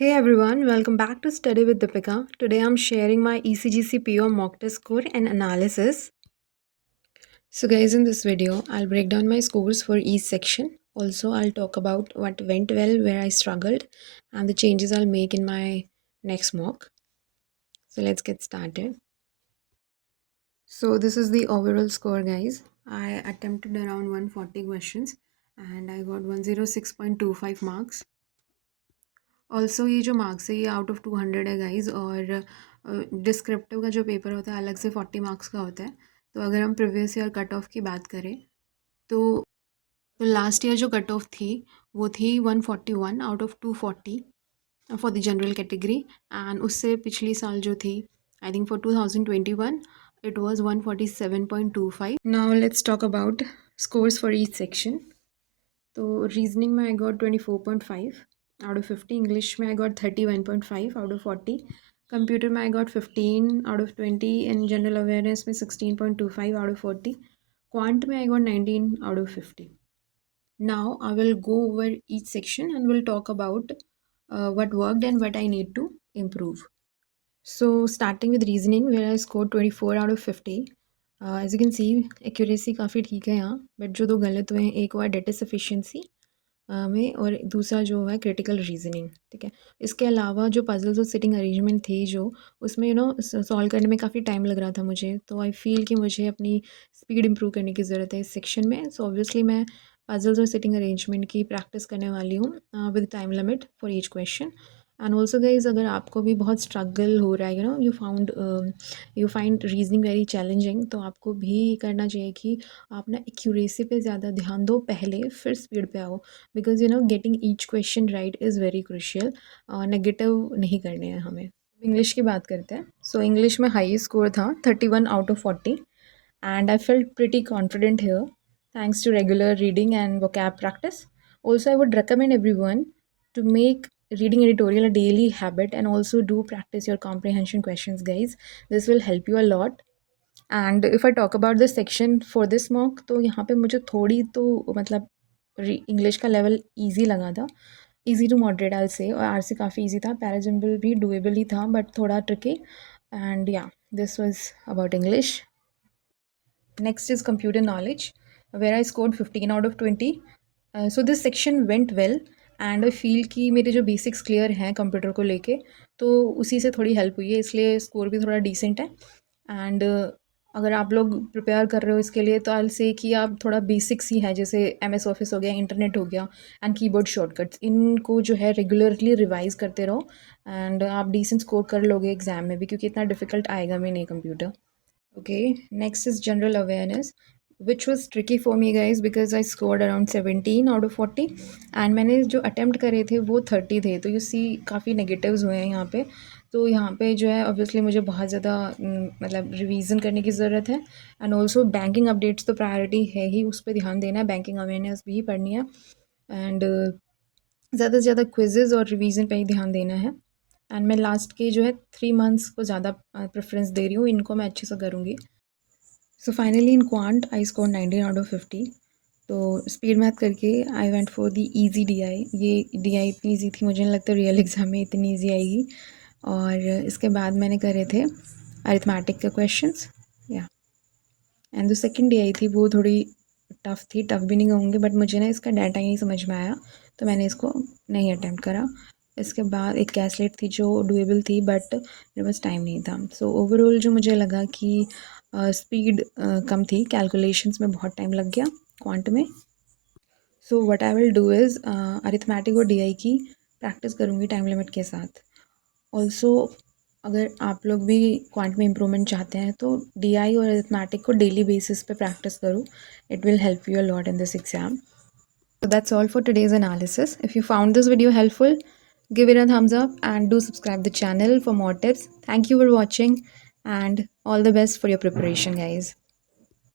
Hey everyone, welcome back to Study with Deepika. Today I'm sharing my ECGC PO mock test score and analysis. So guys, in this video, I'll break down my scores for each section. Also, I'll talk about what went well, where I struggled, and the changes I'll make in my next mock. So let's get started. So this is the overall score, guys. I attempted around 140 questions and I got 106.25 marks. Also ये जो marks है ये out of 200 है guys और descriptive का जो paper होता है अलग से 40 मार्क्स का होता है। तो अगर हम प्रीवियस ईयर कट ऑफ की बात करें तो लास्ट ईयर जो कट ऑफ थी वो थी 141 out of 240 for the general category and उससे पिछली साल जो थी I think for 2021 it was 147.25. Now let's talk about scores for each section. तो रीजनिंग में I got 24.5 out of 50. English में I got 31.5 out of 40. Computer में I got 15 out of 20. And general awareness में 16.25 out of 40. Quant में I got 19 out of 50. Now I will go over each section and will talk about what worked and what I need to improve. So starting with reasoning where I scored 24 out of 50. As you can see accuracy काफ़ी ठीक है यहाँ, but जो दो गलत हुए हैं एक हुआ डेटा सफिशिएंसी में और दूसरा जो है क्रिटिकल रीजनिंग। ठीक है, इसके अलावा जो पजल्स और सिटिंग अरेंजमेंट थी जो उसमें सॉल्व करने में काफ़ी टाइम लग रहा था मुझे, तो आई फील कि मुझे अपनी स्पीड इम्प्रूव करने की ज़रूरत है इस सेक्शन में। सो ऑब्वियसली मैं पजल्स और सिटिंग अरेंजमेंट की प्रैक्टिस करने वाली हूँ with time limit for each question. And also guys अगर आपको भी बहुत स्ट्रगल हो रहा है you find reasoning very challenging, तो आपको भी करना चाहिए कि आप ना एक्यूरेसी पे ज़्यादा ध्यान दो पहले, फिर स्पीड पे आओ। Because getting each question right is very crucial. Negative नहीं करने हैं हमें। इंग्लिश की बात करते हैं। सो इंग्लिश में हाई स्कोर था 31 out of 40 and I felt pretty confident here thanks to regular reading and vocab practice. Also, I would recommend everyone to make reading editorial a daily habit and also do practice your comprehension questions, guys. This will help you a lot. And if I talk about this section for this mock, तो यहाँ पे मुझे थोड़ी तो मतलब English का level easy लगा था, इजी टू मॉडरेट आई से, और आरसी काफ़ी इजी था, पैराजम्बल भी डुएबल ही था बट थोड़ा ट्रिकी। एंड या this was about English. Next is computer knowledge, where I scored 15 out of 20. So this section went well and I feel कि मेरे जो बेसिक्स क्लियर हैं कंप्यूटर को लेके, तो उसी से थोड़ी हेल्प हुई है, इसलिए स्कोर भी थोड़ा डिसेंट है. एंड अगर आप लोग प्रिपेयर कर रहे हो इसके लिए तो आई से कि आप थोड़ा बेसिक्स ही है, जैसे MS ऑफिस हो गया, इंटरनेट हो गया एंड कीबोर्ड शॉर्टकट्स, इनको जो है रेगुलरली रिवाइज करते रहो एंड आप डिसेंट स्कोर कर लोगे एग्जाम में भी, क्योंकि इतना डिफिकल्ट आएगा भी नहीं computer. Okay, next is general awareness, which was tricky for me guys because I scored around 17 out of 40 and मैंने जो अटैम्प्ट करे थे वो 30 थे, तो यू सी काफ़ी नेगेटिव्स हुए हैं यहाँ पे. तो यहाँ पे जो है ऑब्वियसली मुझे बहुत ज़्यादा मतलब रिवीजन करने की ज़रूरत है. एंड ऑल्सो बैंकिंग अपडेट्स तो प्रायोरिटी है ही, उस पर ध्यान देना है, बैंकिंग अवेयरनेस भी पढ़नी है एंड ज़्यादा से ज़्यादा क्विजेज़ और रिवीजन पे ही ध्यान देना है. एंड मैं लास्ट के जो है 3 मंथ्स को ज़्यादा प्रेफरेंस दे रही हूँ, इनको मैं अच्छे से करूँगी. So finally in quant I score 19 out of 50. तो स्पीड मैथ करके I went for the easy DI. ये DI इतनी ईजी थी, मुझे नहीं लगता रियल एग्ज़ाम में इतनी ईजी आएगी. और इसके बाद मैंने करे थे अरिथमेटिक के क्वेश्चंस. या एंड जो सेकंड DI थी वो थोड़ी टफ़ थी, टफ़ भी नहीं कहूँगी बट मुझे ना इसका डाटा ही नहीं समझ में आया, तो मैंने इसको नहीं अटैम्प्ट करा. इसके बाद एक कैसलेट थी जो डुएबल थी बट मेरे पास टाइम नहीं था. सो ओवरऑल जो मुझे लगा कि स्पीड कम थी, कैलकुलेशंस में बहुत टाइम लग गया क्वांट में. So what I will do is arithmetic और DI की प्रैक्टिस करूँगी टाइम लिमिट के साथ. ऑल्सो अगर आप लोग भी क्वांट में इम्प्रूवमेंट चाहते हैं तो DI और अरिथमेटिक को डेली बेसिस पे प्रैक्टिस करो. It will help you a lot in this exam. So that's all for today's analysis. If you found this video helpful, give it a thumbs up and do subscribe the channel for more tips. Thank you for watching and all the best for your preparation, guys.